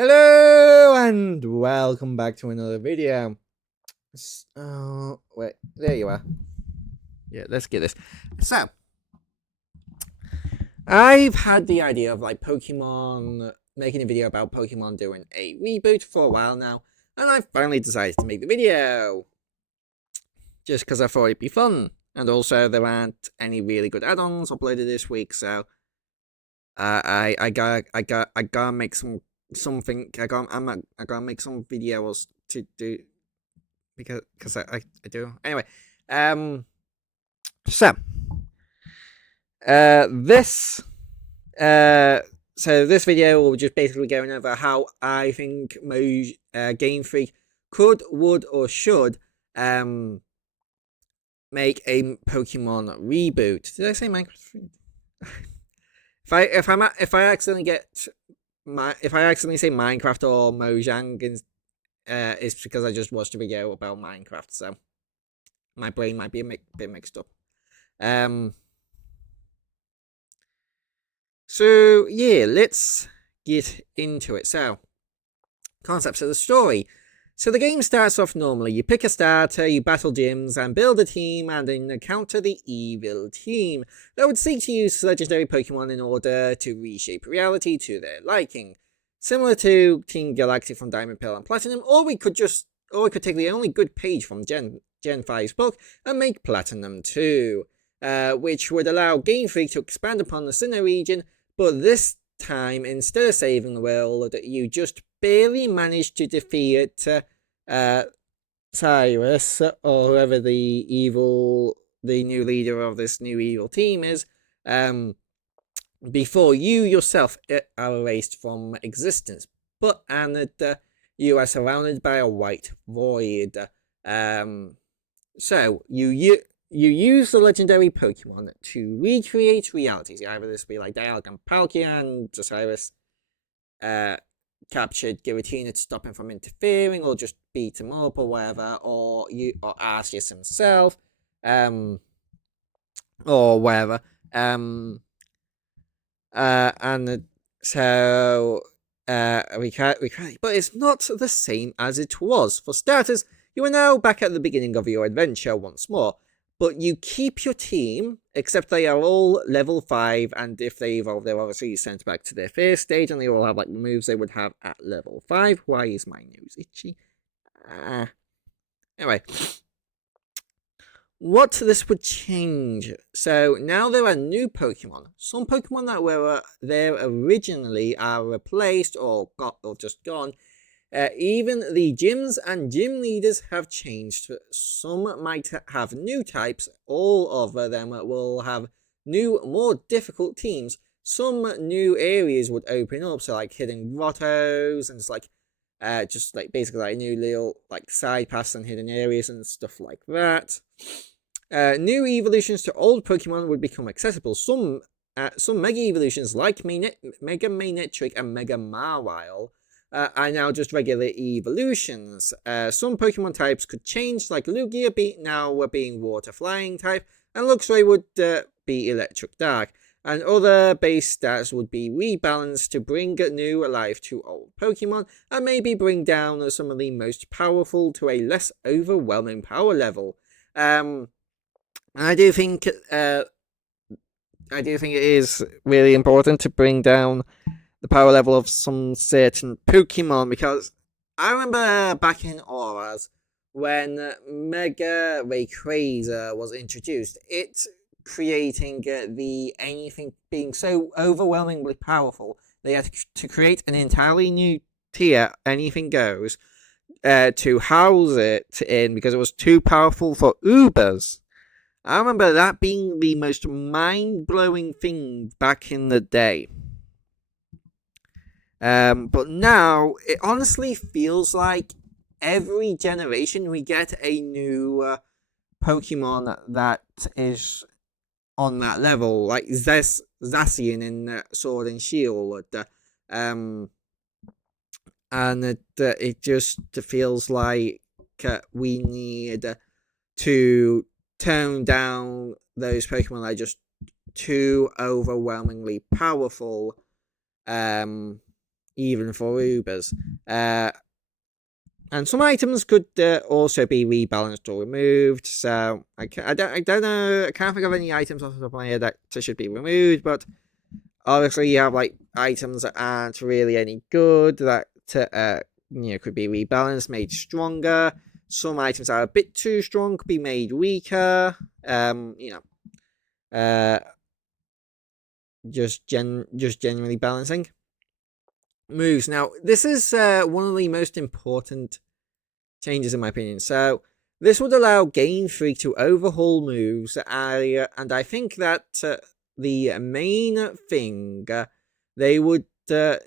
Hello and welcome back to another video. Wait, there you are. Yeah, let's get this. So, I've had the idea of Pokemon, making a video about Pokemon doing a reboot for a while now, and I finally decided to make the video. Just because I thought it'd be fun. And also, there aren't any really good add-ons uploaded this week, so I gotta make something. I gotta make some videos to do because I do anyway. So this this video will just basically going over how I think Game Freak would or should make a Pokemon reboot. Did I say Minecraft? if I accidentally say Minecraft or Mojang, it's because I just watched a video about Minecraft, so my brain might be a bit mixed up. So yeah, let's get into it. So, concepts of the story. So the game starts off normally. You pick a starter, you battle gyms, and build a team, and then encounter the evil team that would seek to use legendary Pokemon in order to reshape reality to their liking. Similar to Team Galactic from Diamond, Pearl, and Platinum, or we could take the only good page from Gen 5's book and make Platinum 2, which would allow Game Freak to expand upon the Sinnoh region, but this time, instead of saving the world, you just barely managed to defeat Cyrus, or whoever the new leader of this new evil team is, before you yourself are erased from existence. And you are surrounded by a white void. So you use the legendary Pokemon to recreate realities. Either this be like Dialga and Palkia, and Cyrus captured Giratina to stop him from interfering, or just beat him up, or whatever, or Arceus himself, or whatever. But it's not the same as it was. For starters, you are now back at the beginning of your adventure once more, but you keep your team, except they are all level 5, and if they evolve, they're obviously sent back to their first stage, and they all have moves they would have at level 5. Why is my nose itchy? Anyway, what this would change. So now there are new Pokemon. Some Pokemon that were there originally are replaced or just gone. Even the gyms and gym leaders have changed. Some might have new types. All of them will have new, more difficult teams. Some new areas would open up, so hidden grottos and basically new little side paths and hidden areas and stuff like that. New evolutions to old Pokemon would become accessible. Some Mega evolutions like Mega Manectric and Mega Mawile are now just regular evolutions. Some Pokemon types could change, like Lugia being Water Flying type, and Luxray would be Electric Dark. And other base stats would be rebalanced to bring new life to old Pokemon, and maybe bring down some of the most powerful to a less overwhelming power level. I do think it is really important to bring down the power level of some certain Pokemon, because I remember back in Auras when Mega Rayquaza was introduced, it creating anything being so overwhelmingly powerful, they had to create an entirely new tier, anything goes, to house it in, because it was too powerful for Ubers. I remember that being the most mind-blowing thing back in the day. But now, it honestly feels like every generation we get a new Pokemon that is on that level, like Zacian in Sword and Shield. And it just feels like we need to tone down those Pokemon that are just too overwhelmingly powerful. even for Ubers. And some items could also be rebalanced or removed. So I don't know. I can't think of any items off the top of my head that should be removed. But obviously, you have like items that aren't really any good that could be rebalanced, made stronger. Some items that are a bit too strong could be made weaker. Just generally balancing moves. Now, this is one of the most important changes in my opinion. So this would allow Game Freak to overhaul moves, and I think that the main thing they would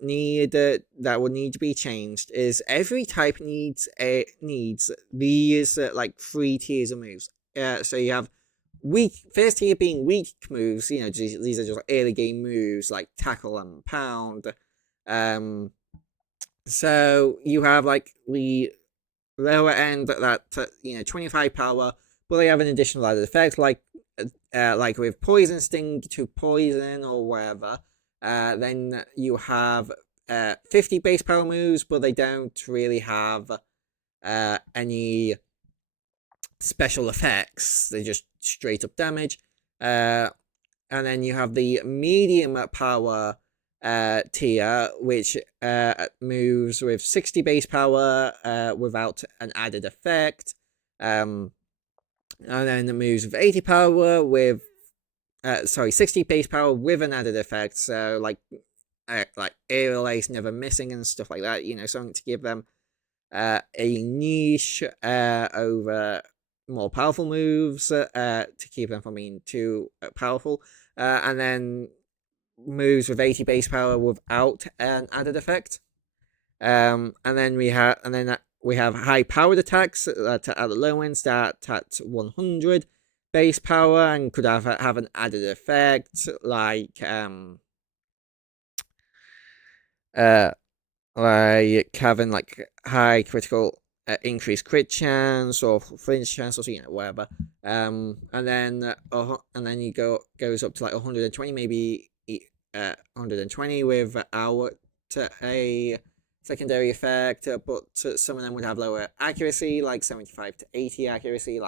need that would need to be changed is every type needs these like 3 tiers of moves. So you have first tier being weak moves. These are just early game moves like tackle and pound. So you have like the lower end that 25 power, but they have an additional added effect like with poison sting to poison or whatever. Then you have 50 base power moves, but they don't really have any special effects. They just straight up damage. And then you have the medium power tier, which moves with 60 base power without an added effect. And then it moves with 80 power with 60 base power with an added effect. So like aerial ace never missing and stuff like that. Something to give them a niche over more powerful moves to keep them from being too powerful. And then moves with 80 base power without an added effect. And then we have high powered attacks that at the low end start at 100 base power and could have an added effect like having like high critical increased crit chance or flinch chance or whatever. And then you goes up to like 120, maybe 120 without a secondary effect, but some of them would have lower accuracy, like 75 to 80 accuracy,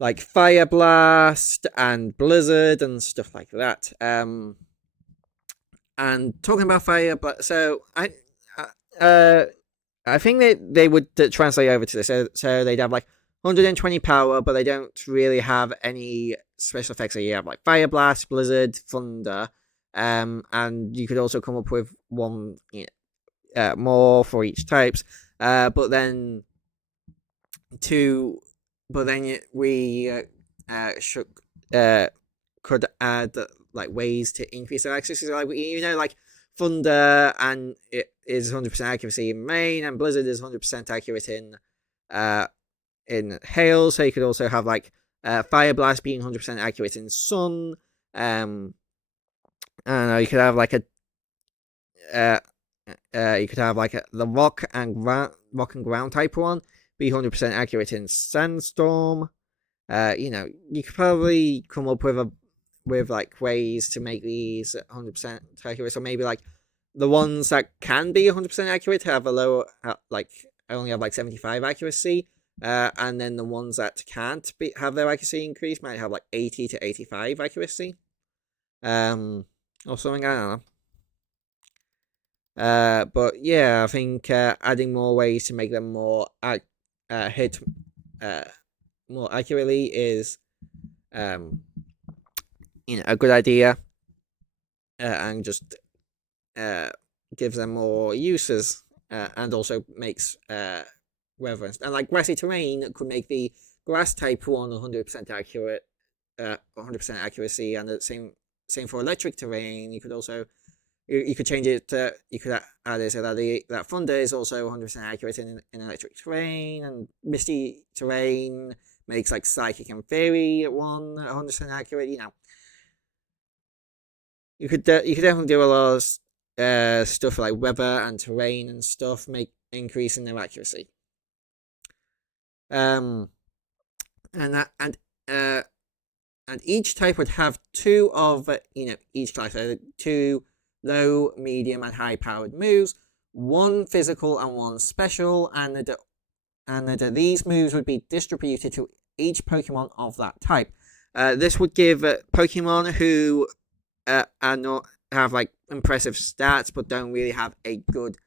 like Fire Blast and Blizzard and stuff like that. And talking about Fire Blast, so I think they would translate over to this. So they'd have like 120 power, but they don't really have any special effects. So you have like Fire Blast, Blizzard, Thunder, and you could also come up with one more for each types. But then we could add like ways to increase their accuracy. So, like Thunder and it is 100% accuracy in main, and Blizzard is 100% accurate in hail. So you could also have like Fire Blast being 100% accurate in sun. I don't know. You could have like the rock and ground type one be 100% accurate in sandstorm. You could probably come up with like ways to make these 100% accurate. So maybe like the ones that can be 100% accurate have a lower only have like 75 accuracy. And then the ones that can't have their accuracy increased might have like 80 to 85 accuracy. Or something, I don't know. But yeah, I think adding more ways to make them more hit more accurately is a good idea, and just gives them more uses, and also makes reverence. And like grassy terrain could make the grass type one 100% accurate, 100% accuracy, and the same for electric terrain. You could also you could change it to, you could add it so that Thunder is also 100% accurate in electric terrain, and misty terrain makes like psychic and fairy 100% accurate. You could definitely do a lot of stuff like weather and terrain and stuff, increase in their accuracy. And each type would have 2 of each class, so 2 low, medium, and high powered moves, one physical and one special, and these moves would be distributed to each Pokemon of that type. This would give Pokemon who are not have like impressive stats but don't really have a good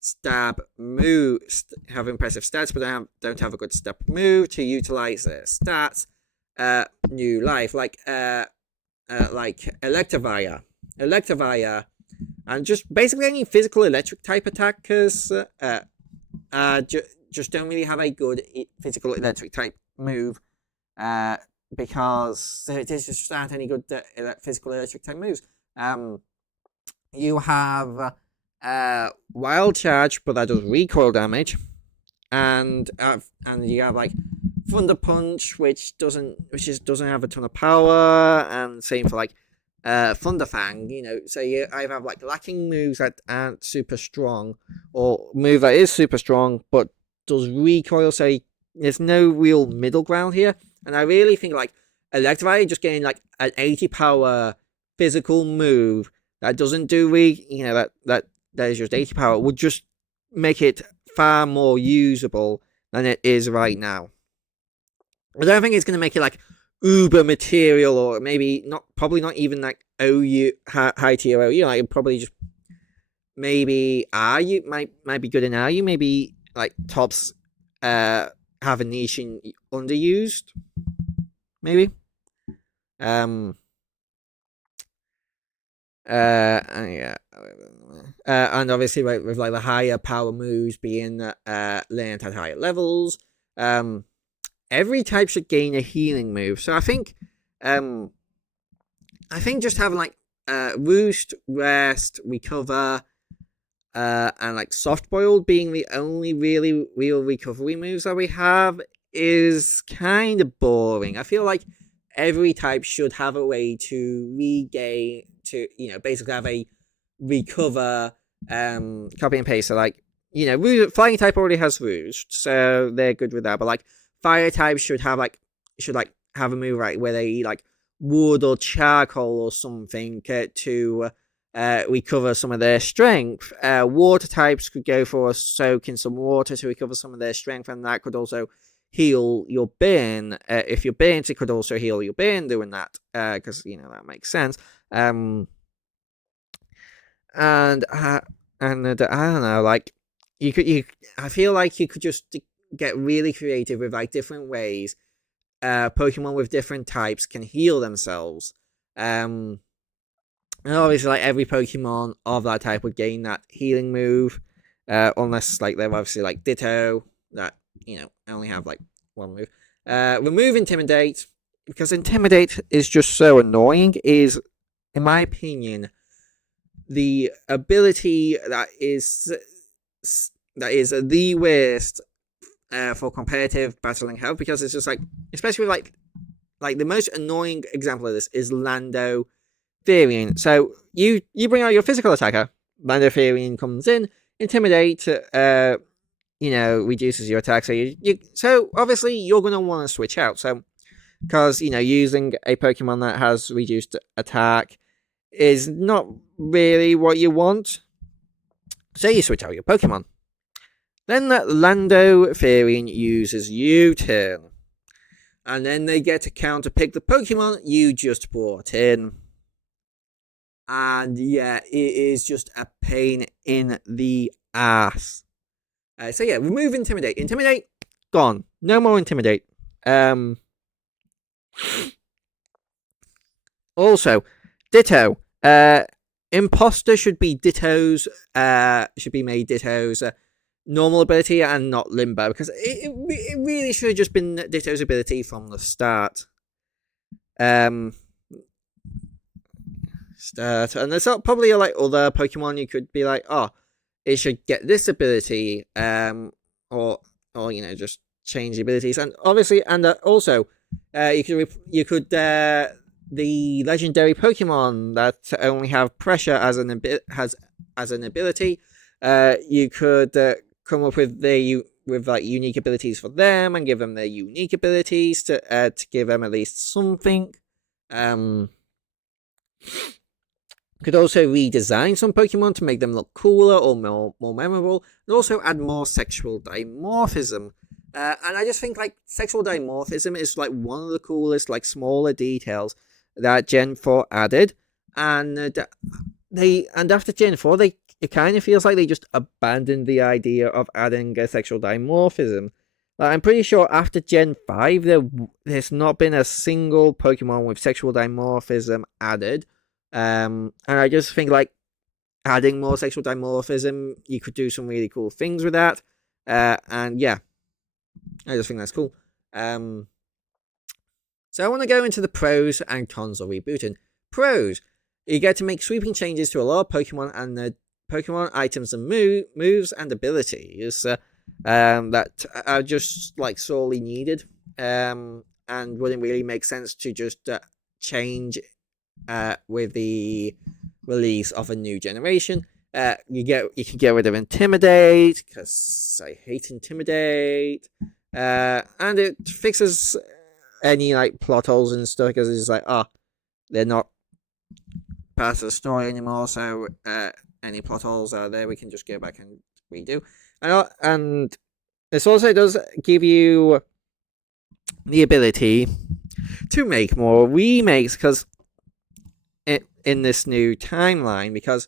stab move, have impressive stats but don't have a good stab move to utilize their stats. New life like Electivire, and just basically any physical electric type attackers just don't really have a good physical electric type move because there just aren't any good physical electric type moves. You have Wild Charge, but that does recoil damage, and you have like Thunder Punch, which doesn't have a ton of power, and same for like Thunder Fang. So you either have like lacking moves that aren't super strong, or move that is super strong but does recoil. So there's no real middle ground here, and I really think like Electivire just getting like an 80 power physical move that doesn't do that is just 80 power would just make it far more usable than it is right now. I don't think it's going to make it like uber material, or probably not even like OU high tier OU. Like probably just maybe RU might be good in RU. Maybe like tops have a niche in underused. Maybe. Yeah. And obviously with like the higher power moves being learned at higher levels. Every type should gain a healing move. So I think just having like Roost, Rest, Recover, and like Soft Boiled being the only really real recovery moves that we have is kind of boring. I feel like every type should have a way to regain, to basically have a recover copy and paste. So like Flying type already has Roost, so they're good with that. But like Fire types should have have a move right where they eat like wood or charcoal or something to recover some of their strength. Water types could go for a soak in some water to recover some of their strength, and that could also heal your burn. If you're burnt, it could also heal your burn doing that, because that makes sense. And I don't know, like I feel like you could just get really creative with like different ways Pokemon with different types can heal themselves. And obviously like every Pokemon of that type would gain that healing move, unless like they're obviously like Ditto that only have like one move. Remove Intimidate, because Intimidate is just so annoying. Is, in my opinion, the ability that is the worst for competitive battling health, because it's just like, especially with like the most annoying example of this is Lando Therian. So you bring out your physical attacker, Lando Therian comes in, Intimidate, reduces your attack. So so obviously you're gonna want to switch out. So because using a Pokemon that has reduced attack is not really what you want. So you switch out your Pokemon. Then that Lando Therian uses U-turn, and then they get to counter pick the Pokemon you just brought in. And yeah, it is just a pain in the ass. So yeah, remove Intimidate. Intimidate, gone. No more Intimidate. Also, Ditto. Imposter should be Ditto's. Should be made Ditto's normal ability and not Limbo, because it really should have just been Ditto's ability from the start. And there's probably like other Pokemon you could be like, oh, it should get this ability, or just change the abilities, and obviously, and also, you could the legendary Pokemon that only have pressure as an ability, you could come up with like unique abilities for them and give them their unique abilities to give them at least something. Could also redesign some Pokemon to make them look cooler or more memorable, and also add more sexual dimorphism. And I just think like sexual dimorphism is like one of the coolest, like smaller details that Gen 4 added, and after Gen 4, it kind of feels like they just abandoned the idea of adding a sexual dimorphism. Like, I'm pretty sure after Gen 5, there's not been a single Pokemon with sexual dimorphism added. And I just think like adding more sexual dimorphism, you could do some really cool things with that. And yeah, I just think that's cool. So I want to go into the pros and cons of rebooting. Pros: you get to make sweeping changes to a lot of Pokemon and the Pokemon items and moves and abilities that are just like sorely needed. And wouldn't really make sense to just change with the release of a new generation. You can get rid of Intimidate, because I hate Intimidate. And it fixes any like plot holes and stuff, because it's like, they're not part of the story anymore, so any plot holes are there, we can just go back and redo. And this also does give you the ability to make more remakes, because in this new timeline, because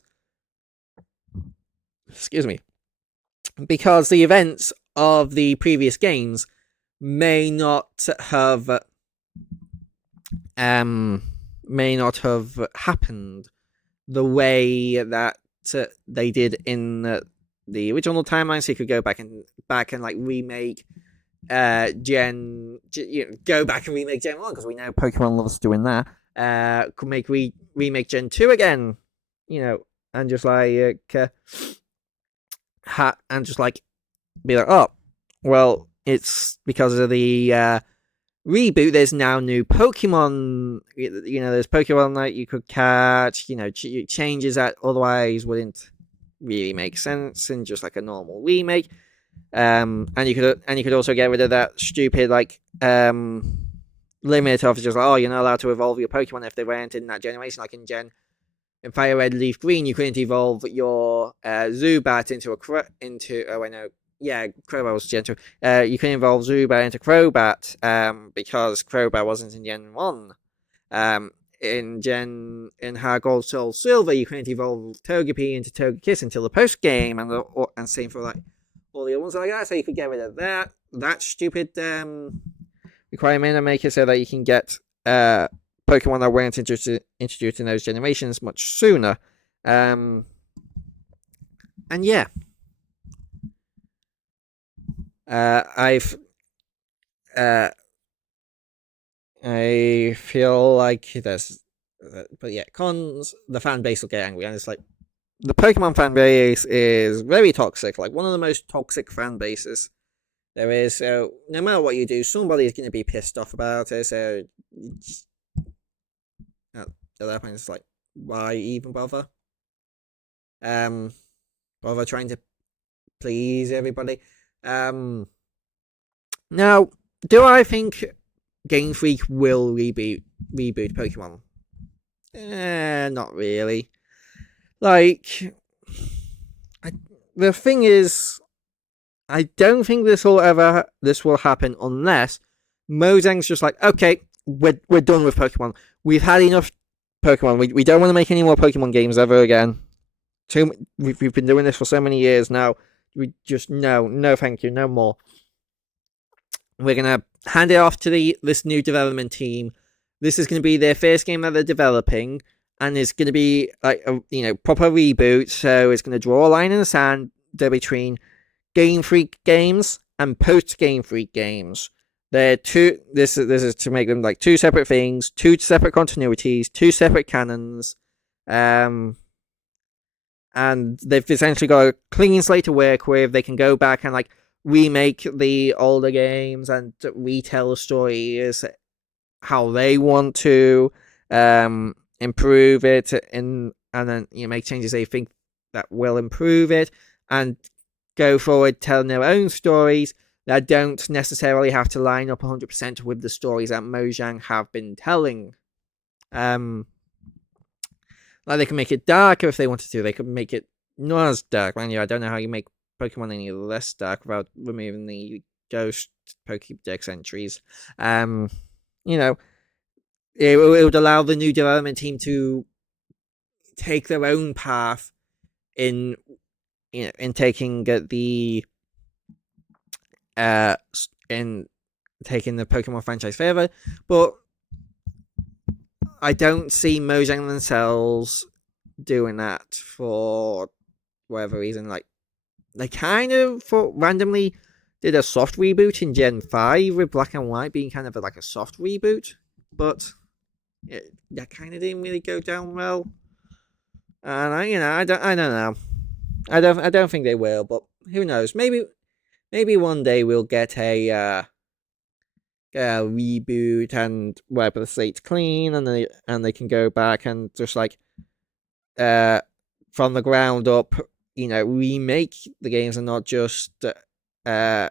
the events of the previous games may not have happened the way that they did in the original timeline. So you could go back and like remake go back and remake Gen 1, because we know Pokemon loves doing that. Could remake Gen 2 again, and just like be like, oh, well, it's because of the reboot. There's now new Pokemon. There's Pokemon that you could catch. Changes that otherwise wouldn't really make sense in just like a normal remake. And you could also get rid of that stupid like limit of just like, you're not allowed to evolve your Pokemon if they weren't in that generation. Like in Fire Red, Leaf Green, you couldn't evolve your Zubat into Crobat was Gen 2. You couldn't evolve Zubat into Crobat because Crobat wasn't in Gen 1. In Heart Gold Soul Silver, you couldn't evolve Togepi into Togekiss until the post game, and same for like all the other ones like that. So you could get rid of that stupid requirement and make it so that you can get Pokemon that weren't introduced in those generations much sooner. And yeah, I feel like there's, but yeah, cons. The fan base will get angry, and it's like the Pokemon fan base is very toxic, like one of the most toxic fan bases there is. So no matter what you do, somebody is going to be pissed off about it. So at that point, it's like, why even bother? Bother trying to please everybody. Now, do I think Game Freak will reboot Pokemon? Not really. Like, the thing is, I don't think this will happen unless Mojang's just like, okay, we're done with Pokemon. We've had enough Pokemon. We don't want to make any more Pokemon games ever again. We've been doing this for so many years now. We just no, thank you, no more. We're gonna hand it off to this new development team. This is gonna be their first game that they're developing, and it's gonna be like a proper reboot. So it's gonna draw a line in the sand between Game Freak games and post Game Freak games. They're two. This is to make them like two separate things, two separate continuities, two separate canons. And they've essentially got a clean slate to work with. They can go back and like remake the older games and retell the stories how they want to, improve it, and then make changes they think that will improve it, and go forward telling their own stories that don't necessarily have to line up 100% with the stories that Mojang have been telling. Like, they can make it darker if they wanted to. They could make it not as dark. Man, I don't know how you make Pokemon any less dark without removing the ghost Pokédex entries. You know, it would allow the new development team to take their own path in in taking in taking the Pokemon franchise further, but I don't see Mojang themselves doing that for whatever reason. Like, they kind of randomly did a soft reboot in Gen 5 with Black and White being kind of like a soft reboot, but that kind of didn't really go down well. And I don't know. I don't think they will, but who knows? Maybe one day we'll get a reboot and whatever, the slate's clean and they can go back and just like from the ground up, remake the games and not just and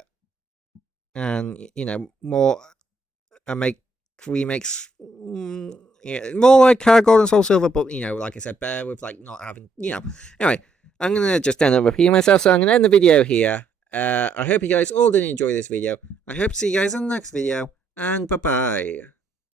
more and make remakes, more like Gold and Soul Silver, but like I said, bear with like not having anyway. I'm gonna just end up repeating myself, so I'm gonna end the video here. I hope you guys all did enjoy this video. I hope to see you guys in the next video, and bye bye.